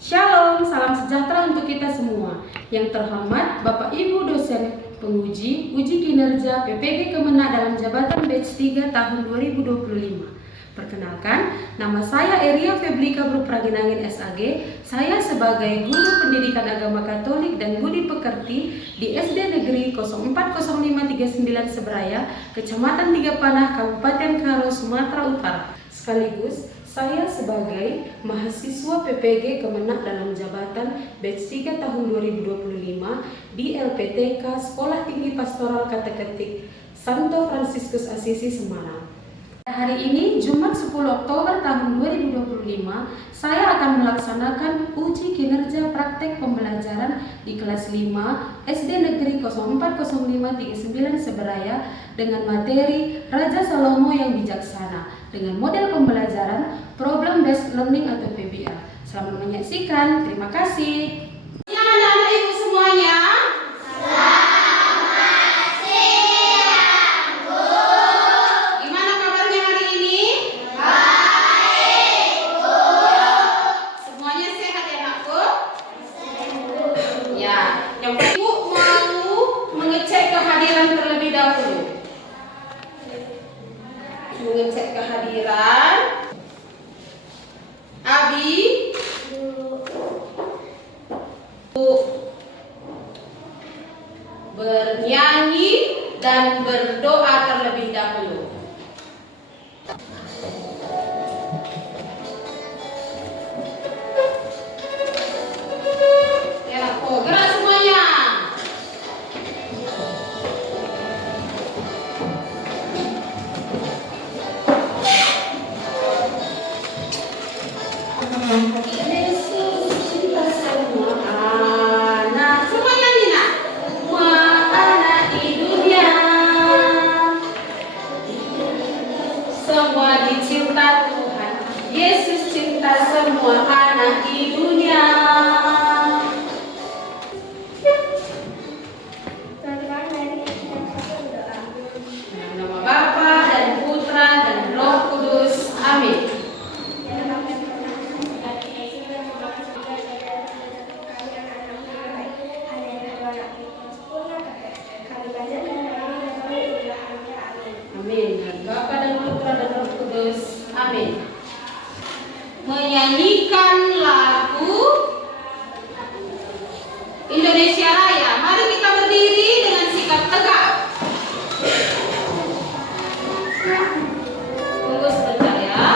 Shalom, salam sejahtera untuk kita semua. Yang terhormat Bapak Ibu dosen penguji uji kinerja PPG Kemenak dalam jabatan batch 3 tahun 2025. Perkenalkan, nama saya Eria Feblika Brupraginangin SAG. Saya sebagai guru pendidikan agama Katolik dan budi pekerti di SD Negeri 040539 Seberaya, Kecamatan Tiga Panah, Kabupaten Karo, Sumatera Utara. Sekaligus saya sebagai mahasiswa PPG Kemenak dalam jabatan batch 3 tahun 2025 di LPTK Sekolah Tinggi Pastoral Kateketik Santo Fransiskus Assisi Semarang. Hari ini Jumat 10 Oktober tahun 2025, saya akan melaksanakan uji kinerja praktek pembelajaran di kelas 5 SD Negeri 040539 Seberaya dengan materi Raja Salomo yang Bijaksana dengan model pembelajaran Problem Based Learning atau PBL. Selamat menyaksikan, terima kasih. Anak-anak ibu semuanya. Mengecek kehadiran Abi, bernyanyi dan berdoa terlebih dahulu. Ya, gerak semuanya. Yesus cinta semua anak. Semua nyanyi nak. Semua anak di dunia, semua dicinta Tuhan. Yesus cinta semua anak di dunia. Dalam nama Bapa dan Putra dan Roh Kudus. Amin. Amin. Dan Bapa dan Putra dan Roh Kudus. Amin. Menyanyikan lagu Indonesia Raya. Mari kita berdiri dengan sikap tegak. Tunggu sebentar ya.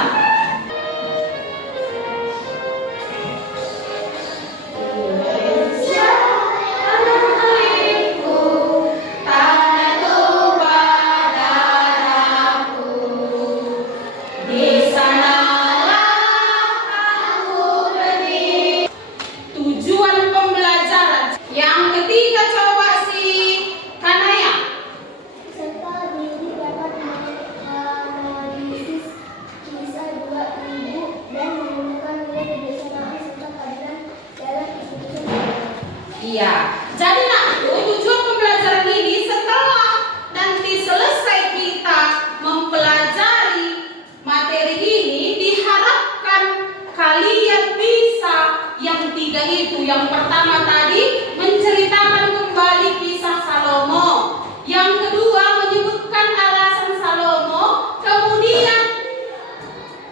Iya, jadi nakku tujuan pembelajaran ini setelah nanti selesai kita mempelajari materi ini, diharapkan kalian bisa yang tiga itu. Yang pertama tadi menceritakan kembali kisah Salomo, yang kedua menyebutkan alasan Salomo, kemudian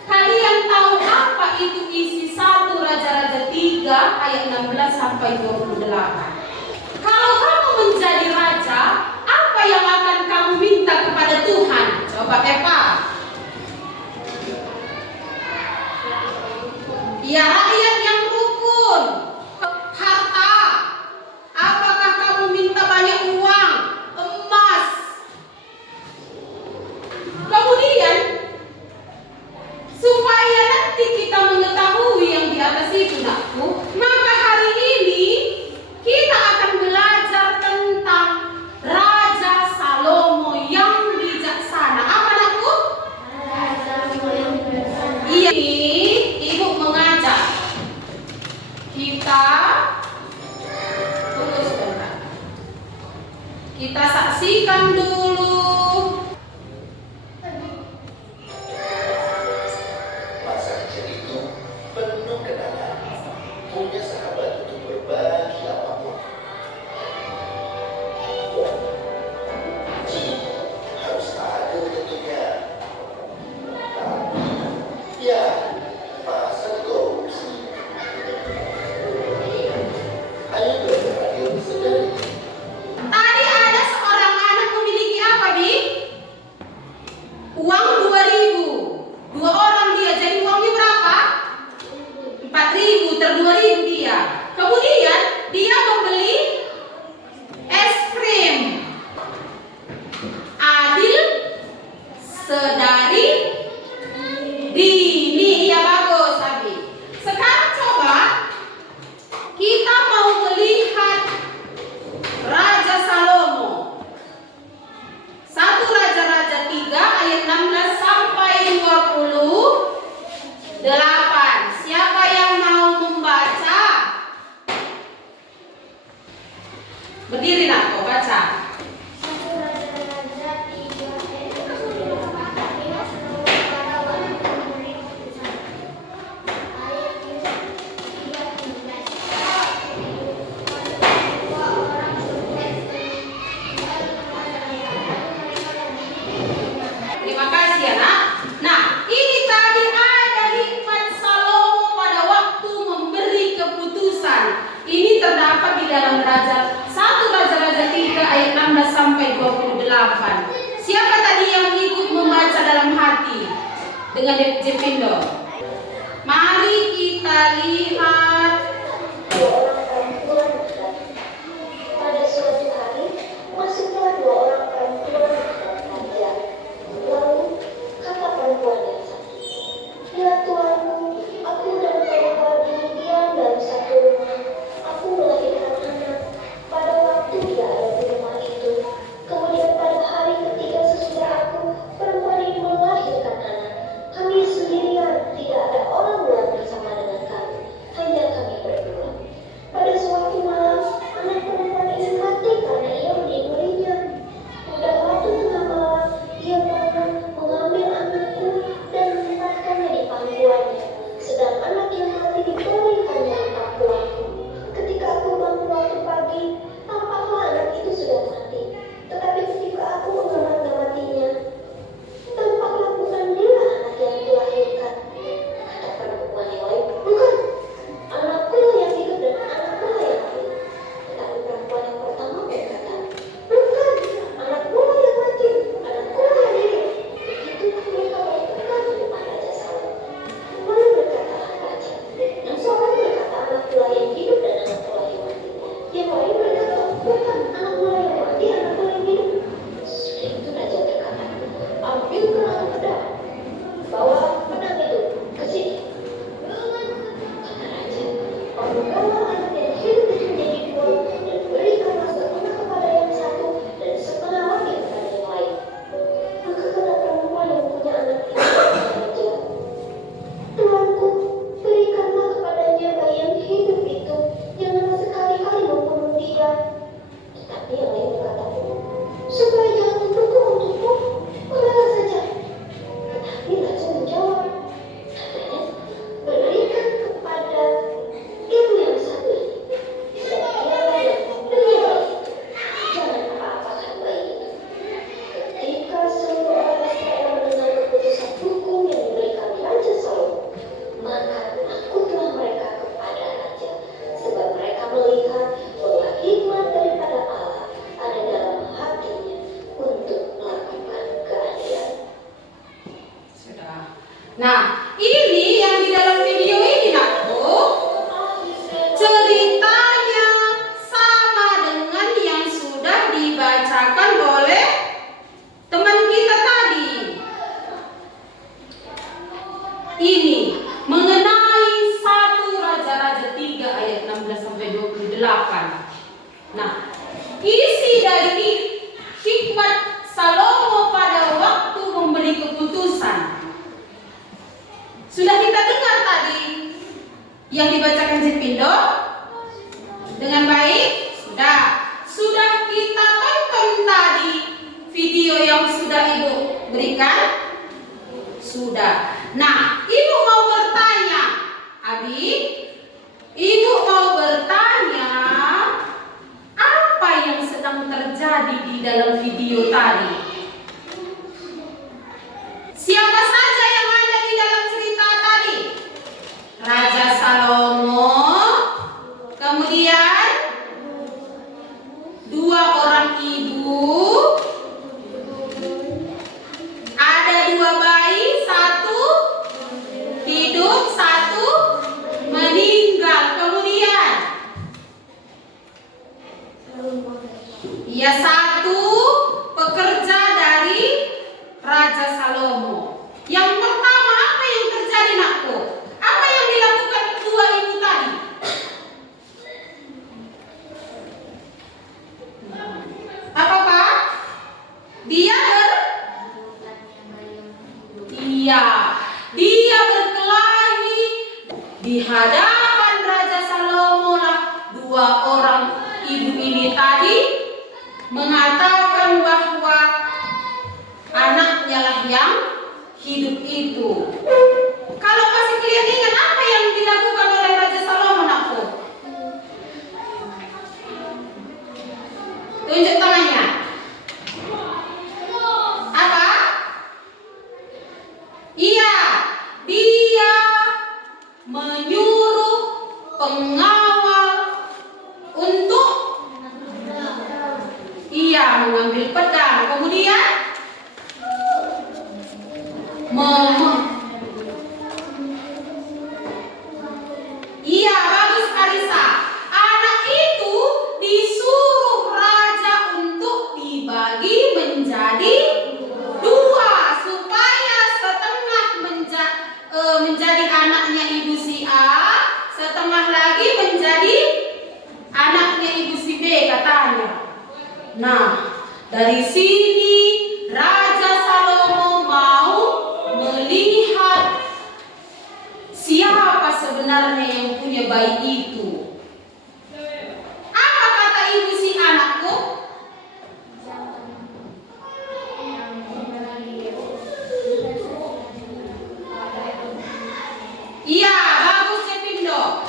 kalian tahu apa itu isi 1 Raja-Raja 3 ayat 16 sampai 28. Kalau kamu menjadi raja, apa yang akan kamu minta kepada Tuhan? Coba Eva. Ya, rakyat yang rukun. Harta. Apakah kamu minta banyak uang, emas? Kemudian supaya nanti kita mengetahui yang di atas itu nakku, maka hari ini kita akan belajar tentang Raja Salomo yang bijaksana. Apa nakku? Raja Salomo yang bijaksana. Ini ibu mengajak kita, tunggu sebentar, kita saksikan dulu. punya sahabat untuk berbagi apapun. Harus ada tentunya. Ya, masa korupsi. Ayo belajar radio sedari. Tadi ada seorang anak memiliki apa, Bi? Uang 2.000. 2 orang dia, jadi uangnya berapa? 4.000, 2.000 dia. Kemudian dia membeli es krim. Adil, sedari, dini. Ya bagus, Abi. Sekarang coba kita mau melihat Raja Salomo. 1 Raja-Raja 3 ayat 16 sampai 28. Siapa yang mau membaca? Berdiri nak, kau baca. Terima kasih ya nak. Nah, ini tadi ada hikmat Salomo pada waktu memberi keputusan. Ini terdapat di dalam 1 Raja-Raja 3 ayat 16 sampai 28. Siapa tadi yang ikut membaca dalam hati dengan Jepindo? Mari kita lihat. Pada suatu hari, masuklah 2 orang perempuan ke raja. Lalu, kata perempuan yang satu, "Ya tuanku, aku dan bayi diam dalam satu rumah. Aku melahirkan anak. Pada waktu dia ada di rumah itu, kemudian pada hari ketiga sesudah aku, perempuan ini melahirkan anak. Kami sendirian, tidak ada orang luar bersama dengan kami, hanya kami berdua. Pada suatu malam, anak perempuan ini mati karena ia menidurinya. Pada waktu tengah malam, ia bangun, mengambil anakku dan menempatkannya di pangkuannya, sedang anak yang mati diberikannya di pangkuanku. Ketika aku bangun waktu pagi, tampaklah anak itu sudah mati. Tetapi ketika aku mengamati-ngamatinya, tampaklah bukan dia anak yang dilahirkan." Kata perempuan yang lain, "Bukan, anakku lah yang hidup dan anakku lah yang mati." Tetapi perempuan yang pertama berkata, "Bukan, anakku lah yang mati, anakku lah yang hidup." Begitu mereka bertengkar di depan Raja Salomo. Lalu berkatalah raja, yang seorang berkata anakku lah yang hidup dan anakku lah yang mati. Yang lain berkata, "Bukan, anakku lah yang mati, anakku lah yang hidup." Sudah itu raja berkata, "Ambilkan aku pedang, bawa pedang itu ke sini." Kata raja, "Ambilkanlah anak yang hidup itu menjadi 2 dan berikanlah setengah kepada yang satu dan setengah lagi kepada yang lain." Maka kata perempuan yang punya anak itu kepada raja, "Tuanku, berikanlah kepadanya bayi yang hidup itu, janganlah sekali-kali membunuh dia." Tetapi yang lain berkata, "Supaya jangan mendukung untukmu, bolehlah saja." Tetapi raja menjawab, katanya, "Berikan kepada ibu yang satu ini, sebab dialah yang membeli bayi itu. Jangan apa-apakan bayi itu." Ketika seluruh orang Israel mendengar keputusan hukum yang diberikan Raja Salomo, maka takutlah mereka kepada raja, sebab mereka melihat bahwa hikmat daripada Allah ada dalam hatinya untuk melakukan keadilan. Sudah. Nah, ini yang di dalam video ini nakku, ceritanya sama dengan yang sudah dibacakan oleh teman kita tadi. Ini mengenai 1 Raja-Raja 3 ayat 16 sampai 28. Nah, isi dari hikmat Salomo pada waktu memberi keputusan sudah kita dengar tadi yang dibacakan Jepindo dengan baik. Sudah kita tonton tadi video yang sudah Ibu berikan. Sudah. Nah, Ibu mau bertanya, Abi, Ibu mau bertanya, apa yang sedang terjadi di dalam video tadi? Siapa saja yang ada di dalam cerita tadi? Raja Salomo, kemudian dua orang ibu, ada dua bayi, satu hidup, satu meninggal. Kemudian ya, satu pekerja dari Raja Salomo. Yang pertama, apa yang terjadi, nakku? Apa yang dilakukan dua ibu tadi? Apa Pak? Dia berkelahi di hadapan Raja Salomo lah. Dua orang ibu ini tadi mengatakan bahwa anaknya lah yang hidup itu. Kalau masih kalian ingat apa yang dilakukan oleh Raja Salomo, nakku? Tunjuk tangannya. Apa? Iya, dia menyuruh pengawal untuk mengambil pedang. Kemudian iya, bagus Karisa. Anak itu disuruh raja untuk dibagi menjadi dua, supaya setengah menjadi anaknya ibu si A, setengah lagi menjadi anaknya ibu si B, katanya. Nah, dari sini Raja Salomo mau melihat siapa sebenarnya yang punya bayi itu. Apa kata ibu si anakku? Iya, bagus Cepindo.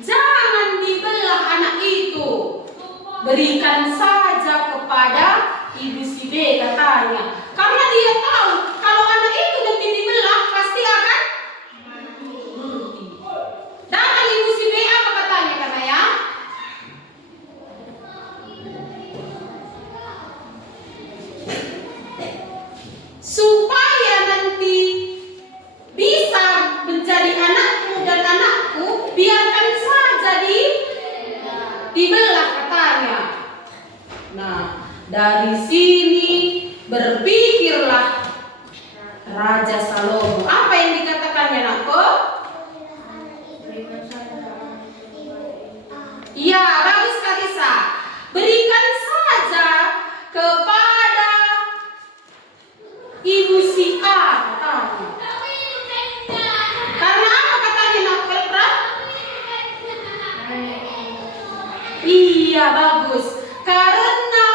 Jangan dibelah anak itu. Berikan saja kepada ibu si B, katanya. Karena dia tahu kalau anak itu nanti dibelah pasti akan mati. Dan ibu si B apa katanya, karena ya? Supaya nanti bisa menjadi anakmu dan anakku, biarkan saja dibelah, katanya. Nah, dari sini berpikirlah Raja Salomo. Apa yang dikatakannya, nakku? Iya, bagus Karisa. Berikan saja kepada ibu si A, katanya. Karena apa katanya, nakku? Iya, bagus. Karena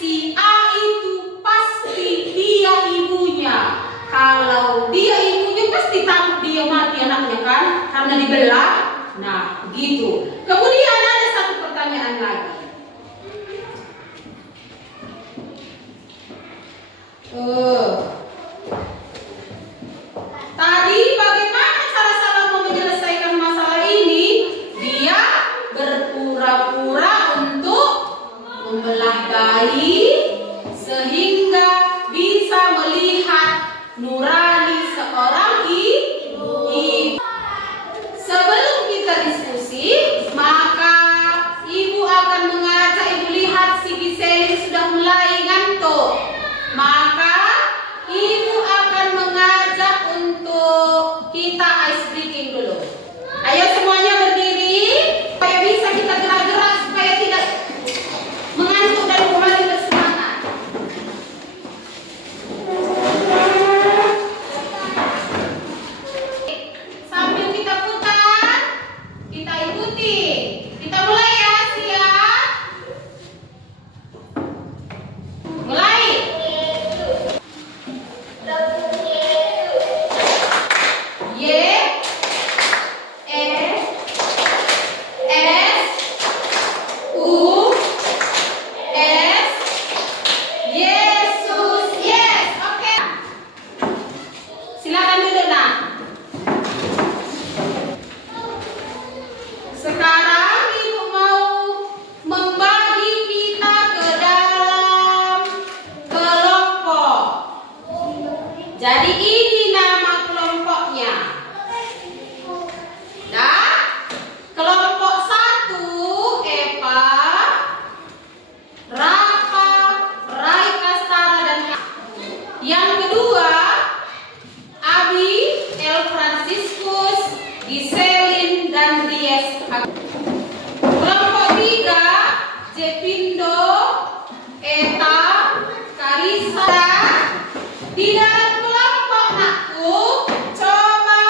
si A itu pasti dia ibunya. Kalau dia ibunya pasti takut dia mati anaknya, kan? Karena dibelah. Nah, begitu. Kemudian ada satu pertanyaan lagi. Tadi bagaimana cara Salomo menyelesaikan masalah ini? Dia berpura-pura untuk membelah bayi sehingga bisa melihat nurani seorang ibu. Sebelum kita diskusi, maka ibu akan mengajak ibu lihat si Giseli sudah mulai ngantuk. Maka Kelompok 3, Jepindo, Eta, Karisa. Di dalam kelompok nakku, coba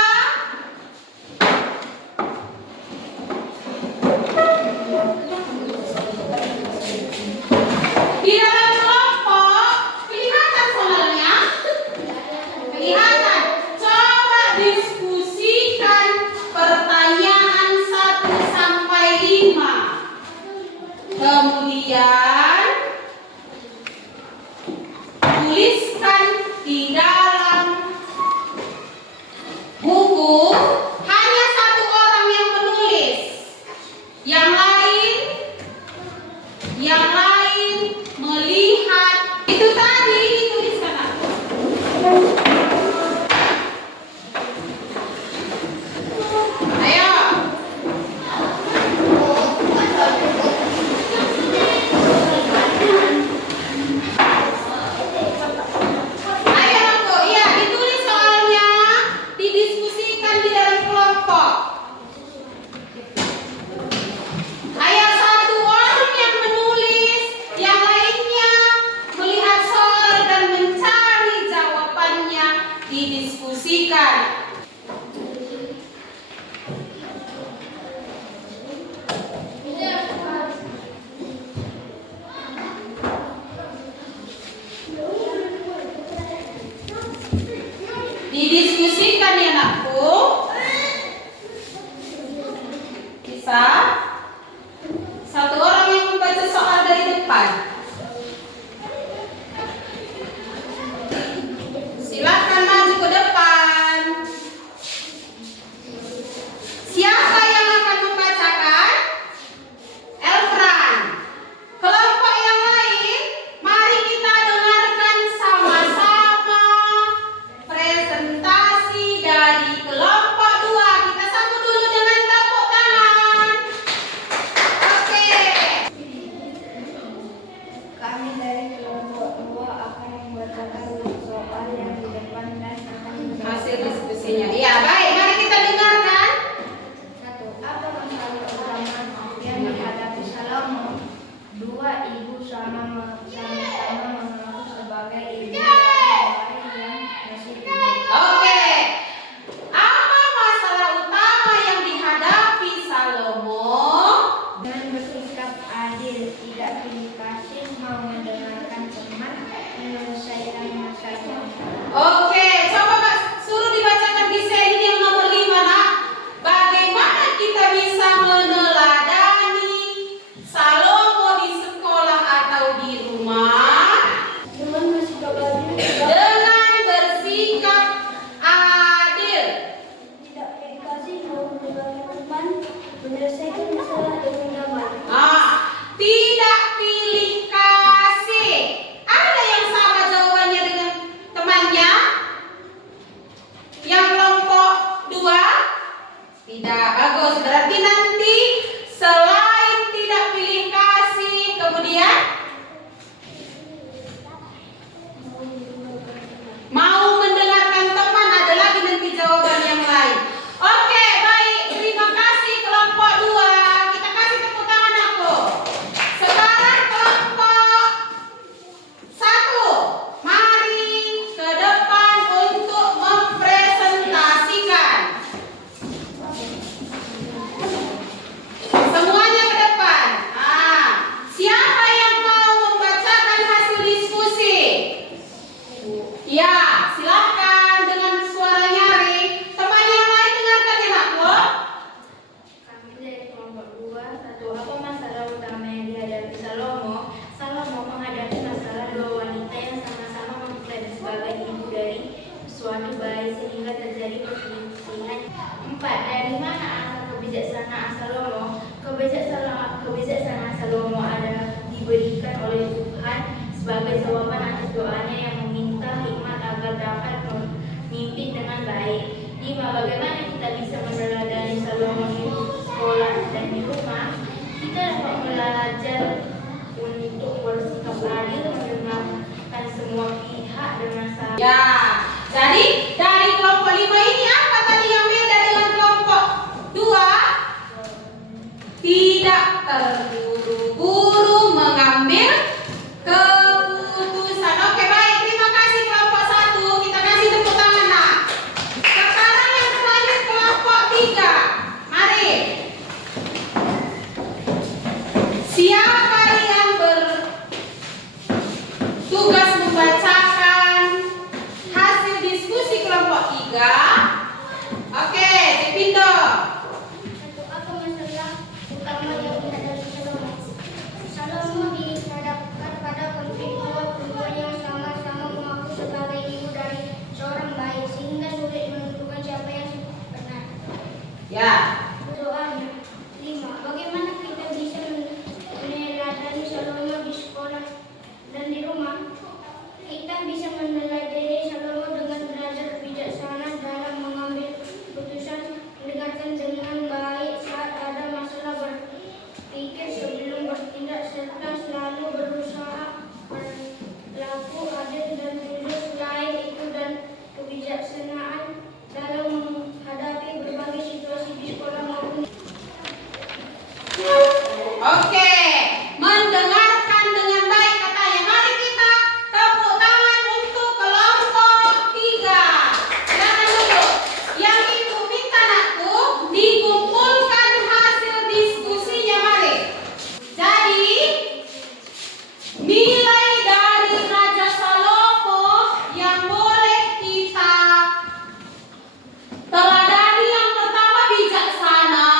di dalam kelompok kelihatan soalnya, kelihatan. Coba diskusikan pertanyaan 1 sampai 5. Kemudian tuliskan di dalam buku. Hanya 1 orang yang menulis. Yang lain melihat. Itu tadi dituliskan aku. Ayo. Ayo aku, iya ditulis soalnya, didiskusikan di dalam kelompok. Ayo 1 orang yang menulis, yang lainnya melihat soal dan mencari jawabannya, didiskusikan. Didiskusikan ya anakku. Bisa 1 orang yang membaca soal dari depan. Silakan maju ke depan. Siapa yang akan membacakan? Elfran. Kelompok yang lain, mari kita dengarkan sama-sama presentasi dari kelompok 2. Kita sambut dulu dengan tepuk tangan. Oke. Kami dari kelompok 2 akan membacakan soal yang di depan dan akan Hasil diskusinya. Iya, baik. Mari kita dengarkan. 1. Apa masalah utama yang dihadapi Salomo? 2. Ibu sama-sama mengaku sebagai ibu yang masih hidup. Oke. Apa masalah utama yang dihadapi Salomo? Dengan bersikap adil, tidak pilih kasih, mau mendengarkan teman, menyelesaikan masalah. Oke, coba Pak suruh dibacakan di seri yang nomor 5, Nak. Bagaimana kita bisa meneladani Salomo di sekolah atau di rumah? Dengan bersikap adil, Dengan bersikap adil. tidak pilih kasih, mau mendengarkan teman, menyelesaikan masalah dengan damai. Tidak pilih kasih. Ada yang sama jawabannya dengan temannya? Yang kelompok 2? Tidak. Bagus. Berarti nanti selain tidak pilih kasih, kemudian mau mendengarkan teman, ada lagi nanti jawaban yang lain. Oke, baik. Terima kasih kelompok 2. Kita kasih tepuk tangan aku. Sekarang kelompok 1. Mari ke depan untuk mempresentasikan. Semuanya ke depan. Siapa yang mau membacakan hasil diskusi? Ya, silakan dengan suara nyaring. Teman yang lain dengarkan ya, Nak. Kami dari kelompok 2. 1. Apa masalah utama yang dihadapi Salomo? Salomo menghadapi masalah 2 wanita yang sama-sama mengklaim sebagai ibu dari suatu bayi sehingga terjadi perselisihan. 4. Dari mana asal kebijaksanaan Salomo? Kebijaksanaan Salomo adalah diberikan oleh Tuhan sebagai jawaban atas doanya yang meminta hikmat agar dapat memimpin dengan baik. 5. Bagaimana kita bisa meneladani Salomo di sekolah dan di rumah? Kita dapat belajar untuk bersikap adil, mendengarkan semua pihak dengan sabar. Ya, jadi dari kelompok 5 ini apa tadi yang beda dengan kelompok 2? tidak terburu-buru mengambil keputusan. Oke, baik, terima kasih kelompok 1. Kita kasih tepuk tangan, nak. Sekarang yang terakhir kelompok 3. Mari. Siapa yang bertugas membacakan hasil diskusi kelompok 3? Oke, Jepindo. Apa masalah utama yang dihadapi Salomo? Salomo dihadapkan pada konflik dua yang sama-sama mengaku sebagai ibu dari seorang bayi sehingga sulit menentukan siapa yang benar. Ya. Doanya 5. Bagaimana kita bisa meneladani Salomo di sekolah dan di rumah? Kita bisa meneladani Salomo dengan belajar bijaksana dalam mengambil keputusan, mendengarkan dengan baik saat ada masalah, berpikir sebelum bertindak, serta selalu berusaha berlaku adil dan tulus. Selain itu, dan kebijaksanaan dalam menghadapi berbagai situasi di sekolah maupun Oke, mendengarkan dengan baik katanya. Mari kita tepuk tangan untuk kelompok 3. Silakan duduk. Yang ibu minta, nakku, dikumpulkan hasil diskusinya, mari. Jadi, nilai dari Raja Salomo yang boleh kita teladani yang pertama bijaksana,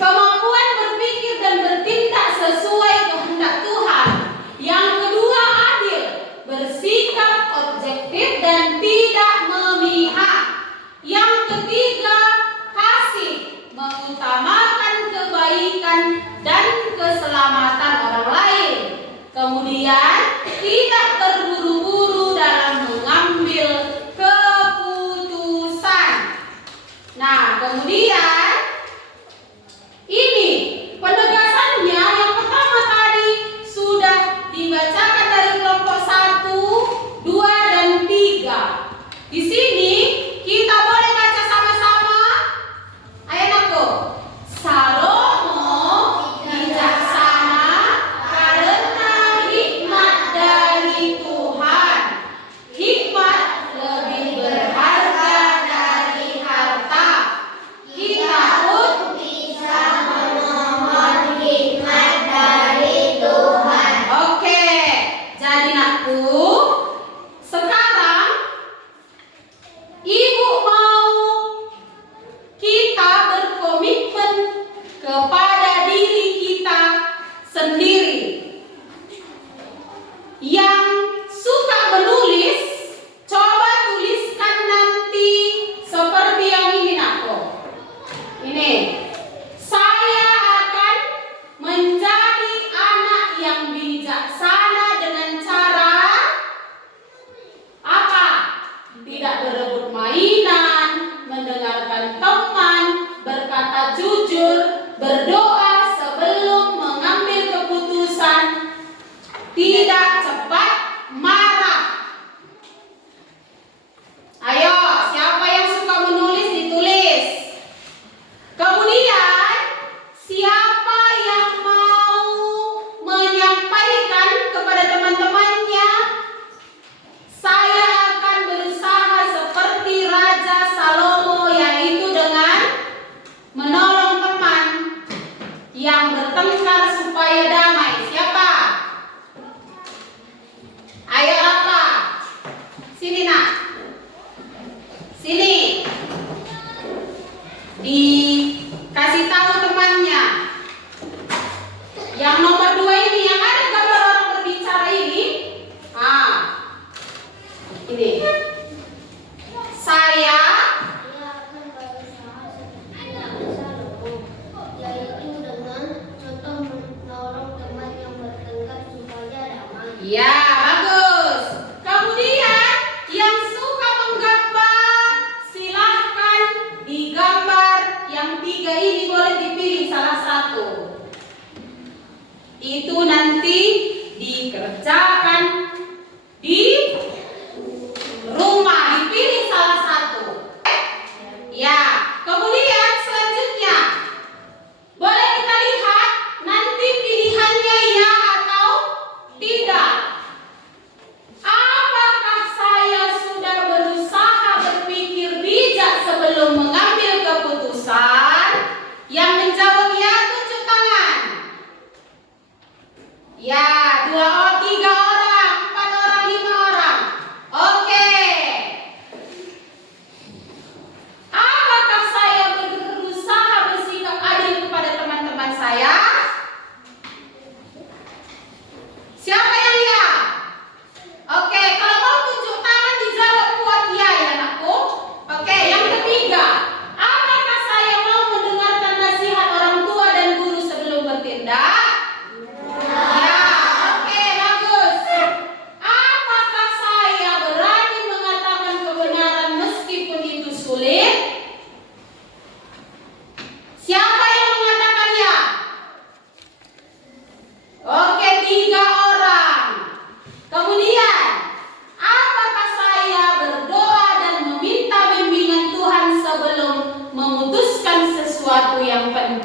kemampuan berpikir dan bertindak sesuai kehendak Tuhan. Yang kedua, adil, bersikap objektif dan tidak memihak. Yang ketiga, kasih, mengutamakan kebaikan dan keselamatan orang lain. Kemudian, tidak terburu-buru dalam mengambil keputusan. Nah, kemudian ini penegasannya yang pertama tadi sudah dibacakan dari kelompok 1, 2, dan 3. Di sini kita boleh baca sama-sama. Ayo, nakku. Salomo bijaksana karena hikmat dari Tuhan. Hikmat lebih berharga dari harta. Kita pun bisa memohon hikmat dari Tuhan. Oke, jadi nakku, sekarang ibu mau kita berkomitmen kepada diri kita sendiri. Yang suka menulis, coba tuliskan nanti seperti yang ini, nakku. Ini, saya akan menjadi anak yang bijaksana dengan cara apa? Tidak berebut mainan, mendengarkan teman, berkata jujur, berdoa sebelum mengambil keputusan, tidak cepat marah. Ayo, siapa yang suka menulis ditulis. Kemudian, siapa yang mau menyampaikan kepada teman-temannya, saya akan berusaha seperti Raja Salomo, yaitu dengan menolong teman yang bertengkar supaya damai. Siapa? Ayo, apa? Sini, nak. Sini. Dikasih tahu temannya. Yang nomor 2 ini, yang ada gambar orang berbicara ini. Ini. Saya akan berusaha seperti Salomo, yaitu dengan contoh menolong teman yang bertengkar supaya damai. Ya, bagus. Kemudian yang suka menggambar, silahkan digambar. Yang 3 ini boleh dipilih salah satu. Itu nanti dikerjakan di rumah, dipilih salah satu. Ya, kemudian selanjutnya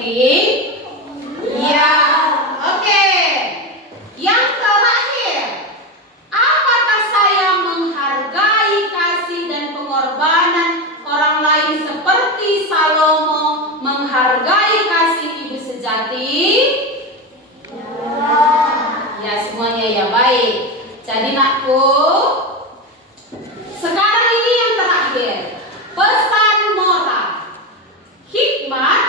penting? Ya. Oke. Yang terakhir, apakah saya menghargai kasih dan pengorbanan orang lain seperti Salomo menghargai kasih ibu sejati? Ya, semuanya ya, baik. Jadi nakku, sekarang ini yang terakhir, pesan moral. Hikmat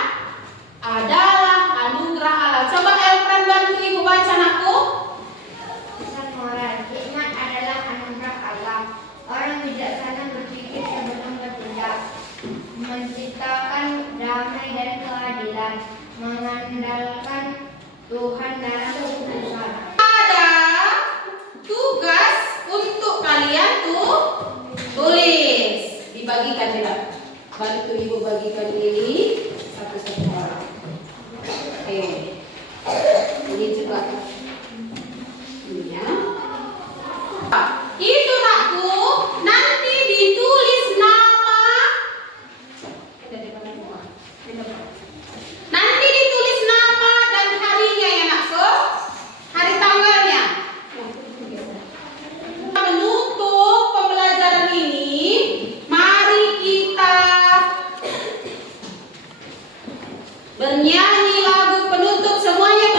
adalah anugerah Allah. Coba Elfriend bantu ibu baca nakku. Pesan moral, hikmat adalah anugerah Allah. Orang bijaksana berpikir sebelum bertindak, menciptakan damai dan keadilan, mengandalkan Tuhan dalam keputusan. Ada tugas untuk kalian tulis. Dibagikan tidak? Bantu ibu bagikan ini satu-satu orang. Oke. Ini juga. Ini ya. Itu nakku, nanti ditulis nama. Nanti ditulis nama dan harinya ya nakku. Hari tanggalnya. Menutup pembelajaran ini, mari kita bernyanyi lagu penutup semuanya.